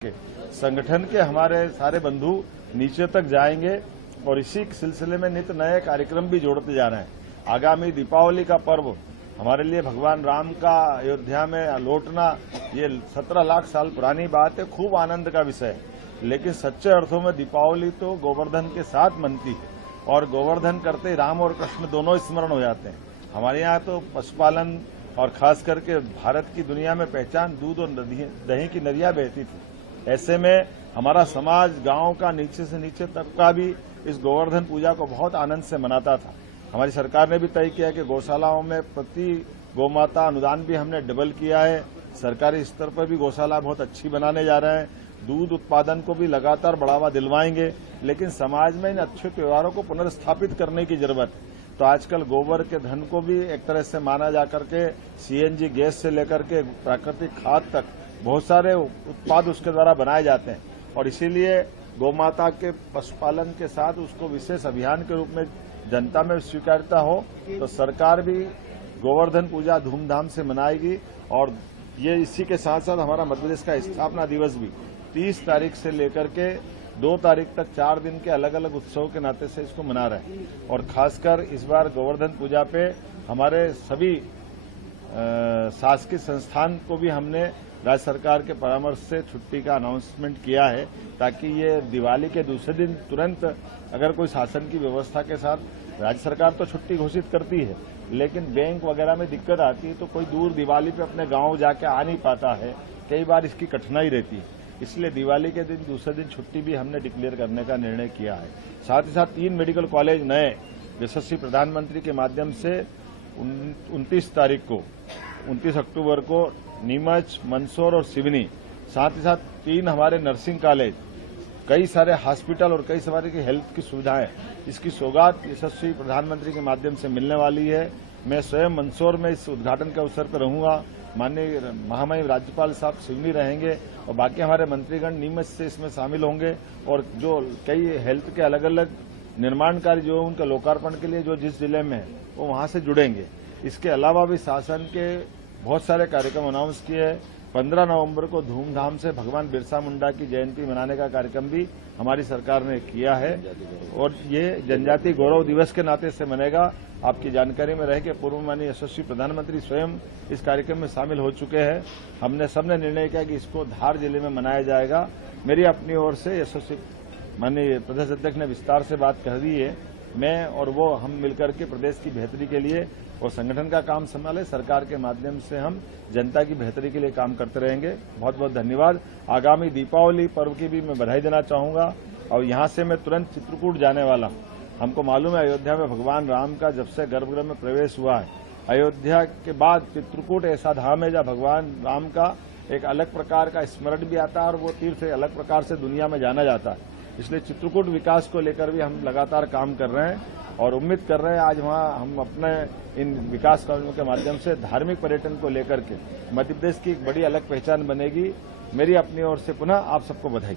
संगठन के हमारे सारे बंधु नीचे तक जाएंगे और इसी सिलसिले में नित नए कार्यक्रम भी जोड़ते जा रहे हैं। आगामी दीपावली का पर्व हमारे लिए भगवान राम का अयोध्या में लौटना, ये 17 लाख साल पुरानी बात है, खूब आनंद का विषय है। लेकिन सच्चे अर्थों में दीपावली तो गोवर्धन के साथ मनती है और गोवर्धन करते ही राम और कृष्ण दोनों स्मरण हो जाते हैं। हमारे यहाँ तो पशुपालन और खास करके भारत की दुनिया में पहचान दूध और दही की नदियां बहती थी। ऐसे में हमारा समाज गांव का नीचे से नीचे तबका भी इस गोवर्धन पूजा को बहुत आनंद से मनाता था। हमारी सरकार ने भी तय किया कि गौशालाओं में प्रति गौमाता अनुदान भी हमने डबल किया है। सरकारी स्तर पर भी गौशाला बहुत अच्छी बनाने जा रहे हैं। दूध उत्पादन को भी लगातार बढ़ावा दिलवाएंगे, लेकिन समाज में इन अच्छे त्योहारों को पुनर्स्थापित करने की जरूरत है। तो आजकल गोबर के धन को भी एक तरह से माना जाकर के सीएनजी गैस से लेकर के प्राकृतिक खाद तक बहुत सारे उत्पाद उसके द्वारा बनाए जाते हैं और इसीलिए गौमाता के पशुपालन के साथ उसको विशेष अभियान के रूप में जनता में स्वीकार्यता हो तो सरकार भी गोवर्धन पूजा धूमधाम से मनाएगी। और ये इसी के साथ साथ हमारा मध्य प्रदेश का स्थापना दिवस भी 30 तारीख से लेकर के 2 तारीख तक 4 दिन के अलग अलग उत्सव के नाते से इसको मना रहे हैं। और खासकर इस बार गोवर्धन पूजा पे हमारे सभी शासकीय संस्थान को भी हमने राज्य सरकार के परामर्श से छुट्टी का अनाउंसमेंट किया है, ताकि ये दिवाली के दूसरे दिन तुरंत अगर कोई शासन की व्यवस्था के साथ, राज्य सरकार तो छुट्टी घोषित करती है लेकिन बैंक वगैरह में दिक्कत आती है तो कोई दूर दिवाली पे अपने गांव जाके आ नहीं पाता है, कई बार इसकी कठिनाई रहती है। इसलिए दिवाली के दिन दूसरे दिन छुट्टी भी हमने डिक्लेयर करने का निर्णय किया है। साथ ही साथ 3 मेडिकल कॉलेज नए यशस्वी प्रधानमंत्री के माध्यम से 29 अक्टूबर को नीमच, मंदसौर और सिवनी, साथ ही साथ 3 हमारे नर्सिंग कॉलेज, कई सारे हॉस्पिटल और कई सारे की हेल्थ की सुविधाएं, इसकी सौगात यशस्वी प्रधानमंत्री के माध्यम से मिलने वाली है। मैं स्वयं मंदसौर में इस उद्घाटन के अवसर पर रहूंगा। माननीय महामहिम राज्यपाल साहब सिवनी रहेंगे और बाकी हमारे मंत्रीगण नीमच से इसमें शामिल होंगे और जो कई हेल्थ के अलग अलग निर्माण कार्य जो उनके लोकार्पण के लिए जो जिस जिले में है वो वहां से जुड़ेंगे। इसके अलावा भी शासन के बहुत सारे कार्यक्रम अनाउंस किए हैं। 15 नवंबर को धूमधाम से भगवान बिरसा मुंडा की जयंती मनाने का कार्यक्रम भी हमारी सरकार ने किया है और ये जनजाति गौरव दिवस के नाते से मनेगा। आपकी जानकारी में रहे कि पूर्व माननीय यशस्वी प्रधानमंत्री स्वयं इस कार्यक्रम में शामिल हो चुके हैं। हमने सबने निर्णय किया कि इसको धार जिले में मनाया जाएगा। मेरी अपनी ओर से यशस्वी माननीय प्रदेश अध्यक्ष ने विस्तार से बात कह दी है। मैं और वो हम मिलकर के प्रदेश की बेहतरी के लिए और संगठन का काम संभाले, सरकार के माध्यम से हम जनता की बेहतरी के लिए काम करते रहेंगे। बहुत बहुत धन्यवाद। आगामी दीपावली पर्व की भी मैं बधाई देना चाहूंगा और यहां से मैं तुरंत चित्रकूट जाने वाला हूं। हमको मालूम है अयोध्या में भगवान राम का जब से गर्भगृह में प्रवेश हुआ है, अयोध्या के बाद चित्रकूट ऐसा धाम है जहां भगवान राम का एक अलग प्रकार का स्मरण भी आता है और वो तीर्थ अलग प्रकार से दुनिया में जाना जाता है। इसलिए चित्रकूट विकास को लेकर भी हम लगातार काम कर रहे हैं और उम्मीद कर रहे हैं आज वहां हम अपने इन विकास कार्यों के माध्यम से धार्मिक पर्यटन को लेकर के मध्य प्रदेश की एक बड़ी अलग पहचान बनेगी। मेरी अपनी ओर से पुनः आप सबको बधाई।